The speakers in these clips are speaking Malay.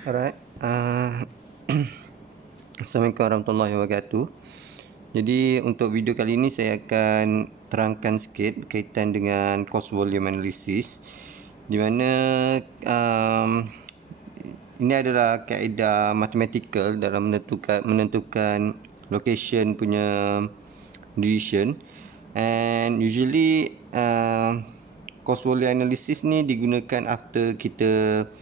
Alright. Assalamualaikum warahmatullahi wabarakatuh. Jadi untuk video kali ini saya akan terangkan sikit berkaitan dengan cost volume analysis, di mana ini adalah kaedah mathematical dalam menentukan location punya decision. And usually cost volume analysis ni digunakan after kita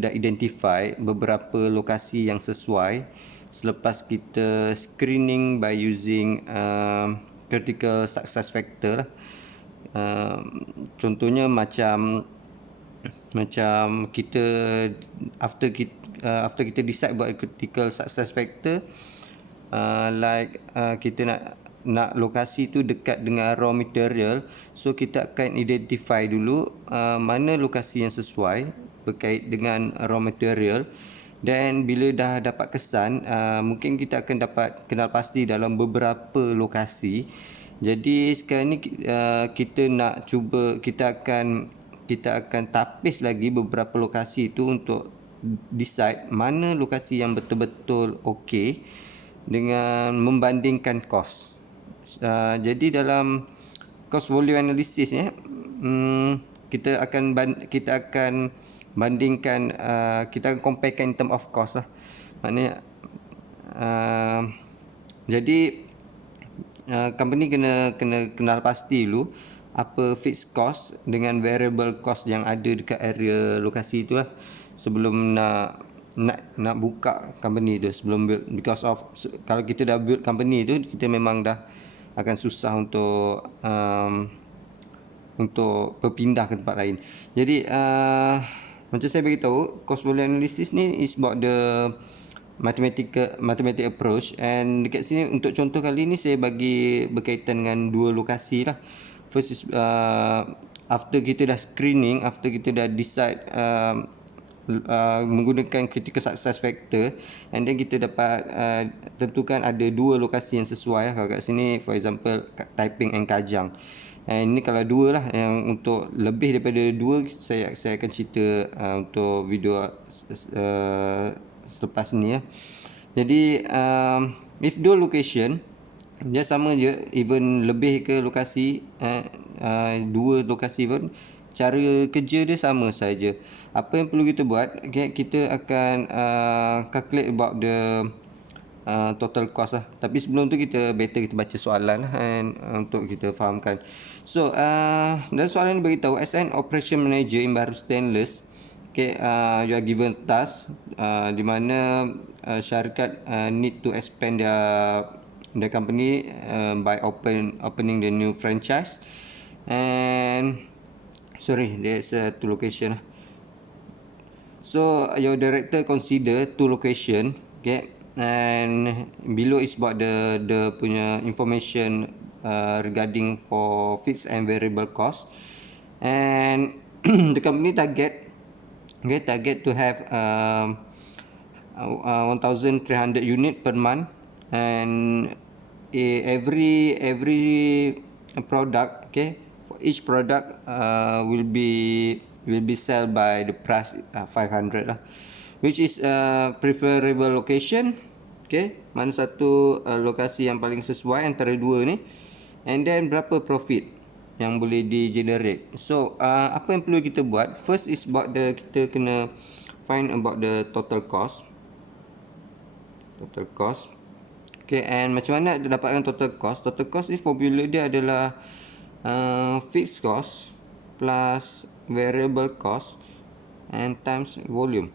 dah identify beberapa lokasi yang sesuai selepas kita screening by using critical success factor lah. Contohnya macam kita after kita decide buat critical success factor, kita nak lokasi tu dekat dengan raw material, so kita akan identify dulu mana lokasi yang sesuai berkait dengan raw material. Dan bila dah dapat kesan, mungkin kita akan dapat kenal pasti dalam beberapa lokasi. Jadi sekarang ni kita nak cuba, kita akan tapis lagi beberapa lokasi itu untuk decide mana lokasi yang betul-betul okey dengan membandingkan kos. Jadi dalam cost volume analysis ni, kita akan bandingkan, kita akan comparekan in term of cost lah. Maknanya jadi company kena kenal pasti dulu apa fixed cost dengan variable cost yang ada dekat area lokasi tu lah, sebelum nak buka company tu, sebelum build. Because of kalau kita dah build company tu, kita memang dah akan susah untuk berpindah ke tempat lain. Jadi macam saya beritahu, cost volume analysis ni is about the mathematical approach. And dekat sini untuk contoh kali ni saya bagi berkaitan dengan dua lokasi lah. First is after kita dah screening, after kita dah decide menggunakan critical success factor, and then kita dapat tentukan ada dua lokasi yang sesuai. Kalau kat sini for example Taiping and Kajang. Ini kalau dua lah. Yang untuk lebih daripada dua, saya akan cerita untuk video selepas ni ya. Jadi if dua location, dia sama je, even lebih ke lokasi, dua lokasi pun cara kerja dia sama saja. Apa yang perlu kita buat, kita akan calculate about the total cost lah. Tapi sebelum tu kita baca soalan lah, untuk kita fahamkan. So dalam soalan ni beritahu, as an operation manager in Bahru Stainless, you are given task di mana syarikat need to expand their company by opening the new franchise. And there's two location. So your director consider two location, and below is about the punya information regarding for fixed and variable cost. And the company target to have 1,300 unit per month, and every product, for each product will be sell by the price 500 lah, which is preferable location. Mana satu lokasi yang paling sesuai antara dua ni, and then berapa profit yang boleh di-generate. So apa yang perlu kita buat, first is about kita kena find about the total cost. And macam mana dapatkan total cost? Total cost ni formula dia adalah fixed cost plus variable cost and times volume.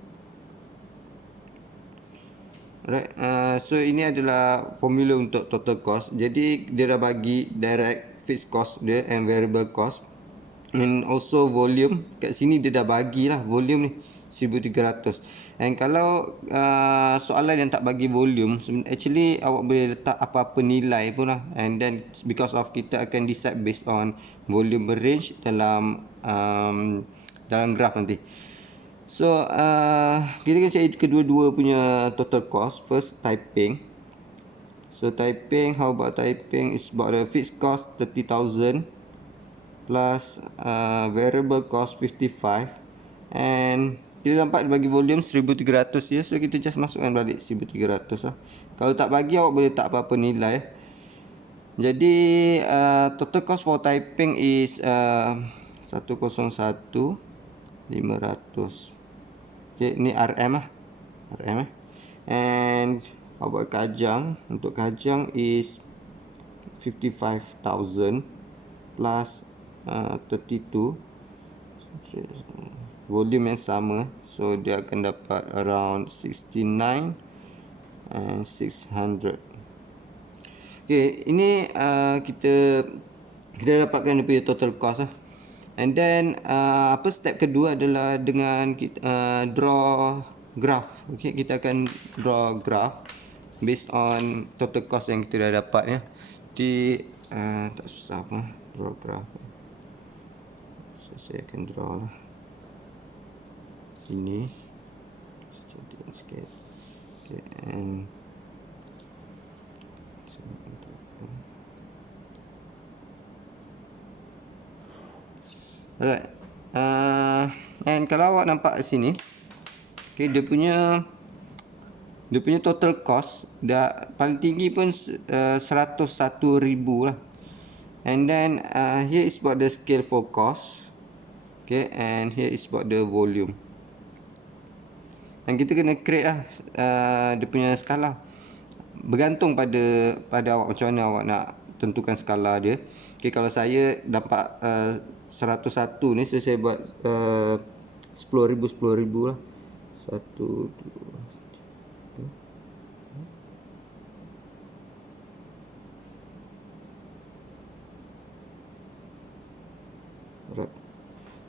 Right. So ini adalah formula untuk total cost. Jadi dia dah bagi direct fixed cost dia and variable cost, and also volume. Kat sini dia dah bagilah volume ni 1300. And kalau soalan yang tak bagi volume, actually awak boleh letak apa-apa nilai pun lah, and then because of kita akan decide based on volume range dalam graph nanti. So kita akan cari kedua-dua punya total cost. First Taiping. So Taiping, how about Taiping is about the fixed cost 30,000 plus variable cost 55, and Kita dapat bagi volume 1300 ya. So kita just masukkan balik 1300 lah. Kalau tak bagi, awak boleh tak apa-apa nilai. Jadi total cost for typing is 101,500. Okay, ni RM lah. RM and awak kajang, untuk kajang is 55,000 plus 32 volume yang sama, so dia akan dapat around 69 and 600. Okay, ini kita dapatkan dia punya total cost lah. And then step kedua adalah dengan kita draw graph. Okay, kita akan draw graph based on total cost yang kita dah dapat ya. Jadi tak susah apa draw graph. So saya akan draw lah ini, cantikkan sikit. Okay, and alright. And kalau awak nampak sini, okay, dia punya total cost dah paling tinggi pun 101,000 lah. And then here is about the scale for cost. Okay, and here is about the volume. Dan kita kena create lah dia punya skala. Bergantung pada awak macam mana awak nak tentukan skala dia. Okay, kalau saya dapat 101 ni, so saya buat 10,000 lah. 1, 2, 3. Alright.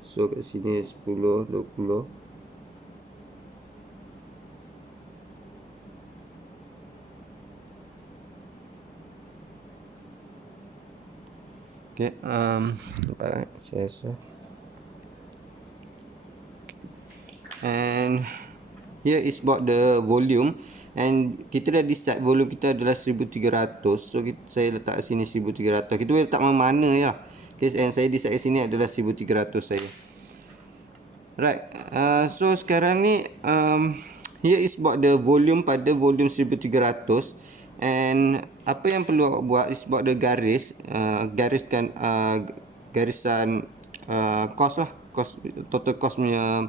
So kat sini 10, 20. Okay, saya rasa. And here is about the volume, and kita dah decide volume kita adalah 1300. So saya letak sini 1300. Kita boleh letak mana ya. Okay, and saya decide sini adalah 1300 saya. Right. So sekarang ni here is about the volume pada volume 1300. And apa yang perlu awak buat is buat the garis, gariskan garisan cost lah, cost, total cost punya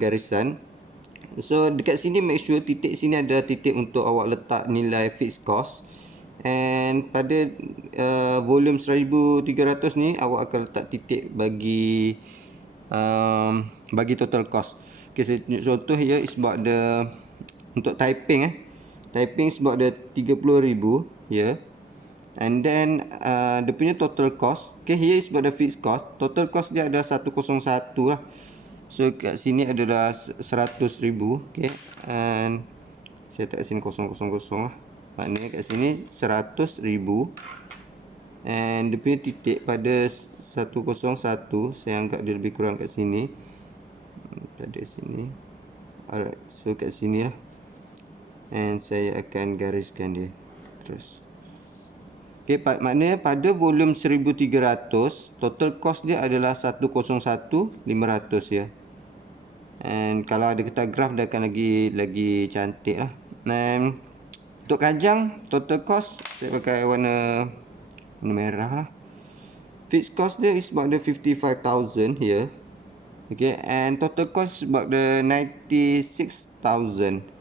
garisan. So dekat sini make sure titik sini adalah titik untuk awak letak nilai fixed cost. And pada volume 1300 ni awak akan letak titik bagi total cost. Okay, saya tunjuk contoh here is about the untuk typing typing is about the 30,000 ya. And then dia punya total cost, okay, here is about the fixed cost. Total cost dia ada 101 lah. So kat sini adalah 100,000, okay. And saya tak kat sini 000 lah. Maknanya kat sini 100,000. And dia punya titik pada 101, saya anggap dia lebih kurang kat sini. Pada sini. Alright, so kat sini lah. And saya akan gariskan dia terus. Okay, maknanya pada volume 1300 total cost dia adalah 101,500 ya. And kalau ada ketak graf dia akan lagi cantik lah. Dan untuk kajang total cost saya pakai warna merah lah. Fixed cost dia is about the 55,000 here. Okay, and total cost is about the 96,000.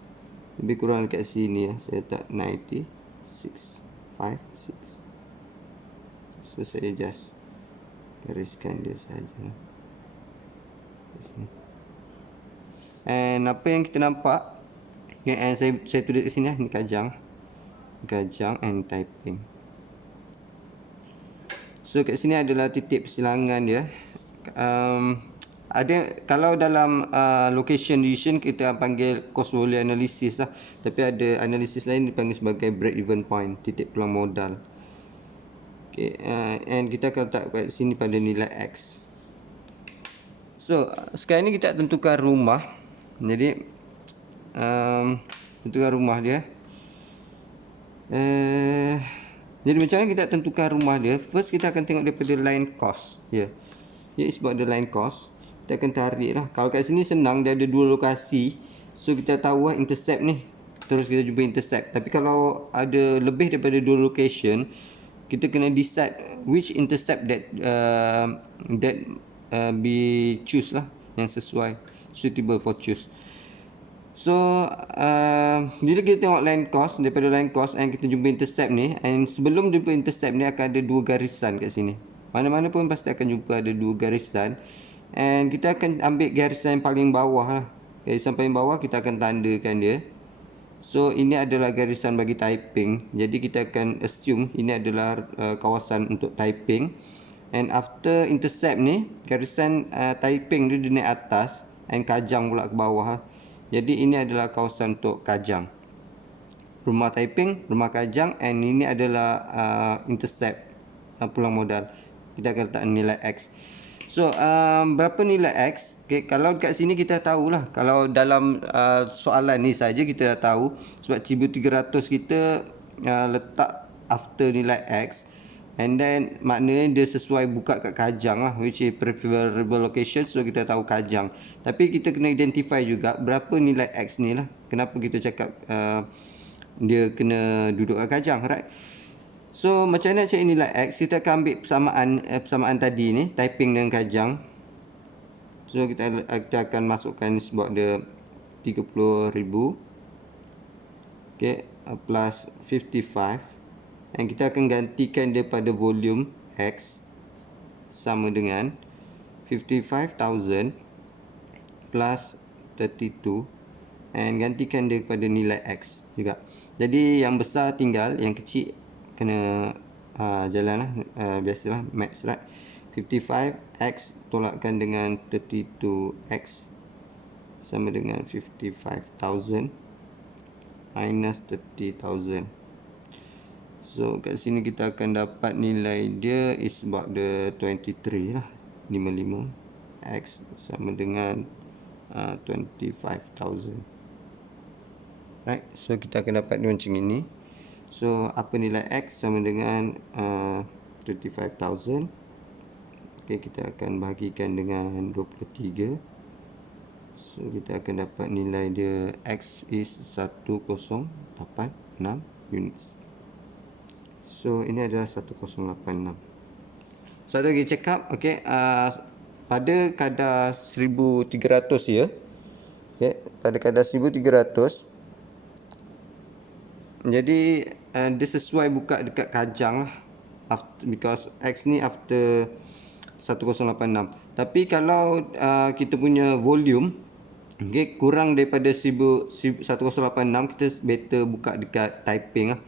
Lebih kurang dekat sini ya. Saya letak 9656. So saya just gariskan dia saja. And apa yang kita nampak, okay, and saya tulis kat sini lah, ni kajang and typing. So kat sini adalah titik persilangan dia. Ada, kalau dalam location decision kita panggil cost value analysis lah, tapi ada analisis lain dipanggil sebagai break even point, titik peluang modal. Okay, and kita akan letak kat sini pada nilai X. So sekarang ni kita tentukan rumah. Jadi tentukan rumah dia. Jadi macam mana kita tentukan rumah dia? First kita akan tengok daripada line cost. Here is about the line cost. kita akan tarik lah. Kalau kat sini senang, dia ada dua lokasi, so kita tahu lah intercept ni, terus kita jumpa intercept. Tapi kalau ada lebih daripada dua location, kita kena decide which intercept that be choose lah, yang sesuai, suitable for choose. So bila kita tengok line cost, daripada line cost and kita jumpa intercept ni, and sebelum jumpa intercept ni akan ada dua garisan kat sini. Mana-mana pun pasti akan jumpa ada dua garisan, and kita akan ambil garisan yang paling bawah lah. Garisan paling bawah kita akan tandakan dia. So ini adalah garisan bagi typing. Jadi kita akan assume ini adalah kawasan untuk typing. And after intercept ni, garisan typing dia naik atas and kajang pula ke bawah lah. Jadi ini adalah kawasan untuk kajang. Rumah typing, rumah kajang, and ini adalah intercept pulang modal. Kita akan letak nilai X. So berapa nilai X? Okay, kalau kat sini kita tahulah. Kalau dalam soalan ni saja kita dah tahu. Sebab 1300 kita letak after nilai X. And then maknanya dia sesuai buka kat kajang lah, which is preferable location. So kita tahu kajang. Tapi kita kena identify juga berapa nilai X ni lah. Kenapa kita cakap dia kena duduk kat kajang, right? So macam mana cari nilai X? Kita akan ambil persamaan tadi ni, typing dengan kajang. So kita akan masukkan sebab dia 30,000, okay, plus 55. Dan kita akan gantikan dia pada volume X sama dengan 55,000 plus 32, and gantikan dia kepada nilai X juga. Jadi yang besar tinggal, yang kecil kena jalan lah, biasalah max, right? 55X tolakkan dengan 32X sama dengan 55,000 minus 30,000. So kat sini kita akan dapat nilai dia is about the 23 lah. 55 X sama dengan 25,000. Right, so kita akan dapat dia macam ini. So apa nilai X sama dengan 25,000. Okay, kita akan bahagikan dengan 23. So kita akan dapat nilai dia X is 1086 units. So ini adalah 1086. So ada lagi check up. Okay, pada kadar 1300 ya. Okay, pada kadar 1300. Jadi dia sesuai buka dekat kajang lah, because X ni after 1086. Tapi kalau kita punya volume, okay, kurang daripada 1086, kita better buka dekat typing lah.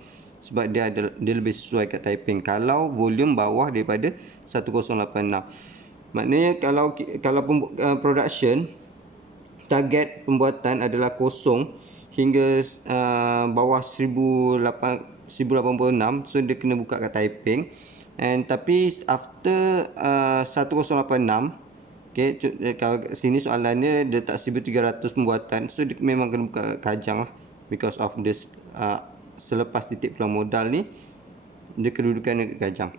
Sebab dia lebih sesuai kat typing. Kalau volume bawah daripada 1086. Maknanya kalau production, target pembuatan adalah kosong hingga bawah 1086, so dia kena buka kat typing. And tapi after 1086, okay, kalau sini soalannya dia tak 1300 pembuatan, so dia memang kena buka kat kajang lah, because of this selepas titik pulang modal ni dia kedudukan kat kajang.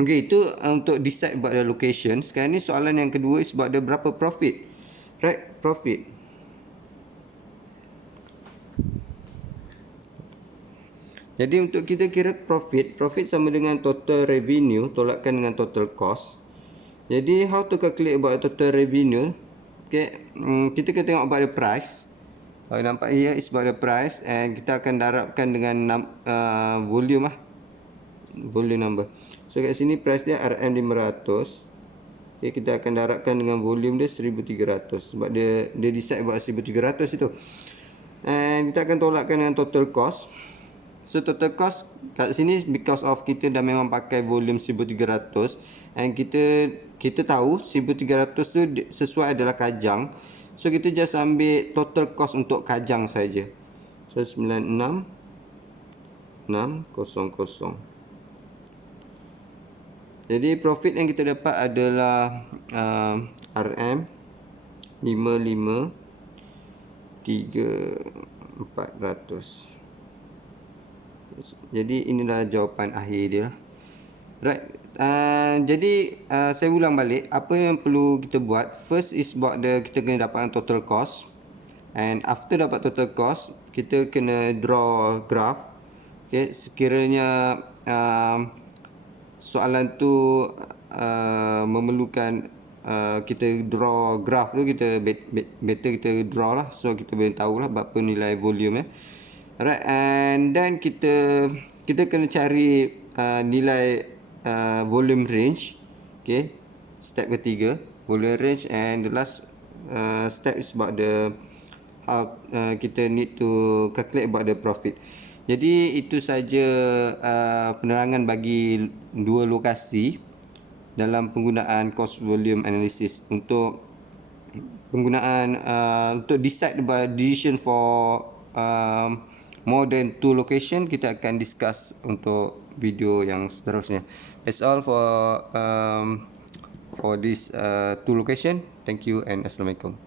Okay, itu untuk decide about the location. Sekarang ni soalan yang kedua is about the berapa profit. Right, profit. Jadi untuk kita kira profit sama dengan total revenue tolakkan dengan total cost. Jadi how to calculate about total revenue? Okay, kita kena tengok about the price. Kalau nampak here is about the price, and kita akan darabkan dengan volume lah, volume number. So kat sini price dia RM500. Okay, kita akan darabkan dengan volume dia 1300 sebab dia decide buat 1300 itu. And kita akan tolakkan dengan total cost. So total cost kat sini because of kita dah memang pakai volume 1300, and kita tahu 1300 tu sesuai adalah kajang. So kita just ambil total cost untuk kajang saja. So 96600. Jadi profit yang kita dapat adalah RM 55,400. Jadi inilah jawapan akhir dia. Right. Jadi saya ulang balik apa yang perlu kita buat. First is about kita kena dapatkan total cost. And after dapat total cost, kita kena draw graph. Okay, sekiranya soalan tu memerlukan kita draw graph tu, kita better kita draw lah, so kita boleh tahulah berapa nilai volume Alright, and then kita kena cari nilai volume range. Okay, step ketiga volume range, and the last step is about how kita need to calculate about the profit. Jadi itu saja penerangan bagi dua lokasi dalam penggunaan cost volume analysis untuk penggunaan untuk decide about decision for more than 2 location. Kita akan discuss untuk video yang seterusnya. That's all for this 2 location. Thank you and Assalamualaikum.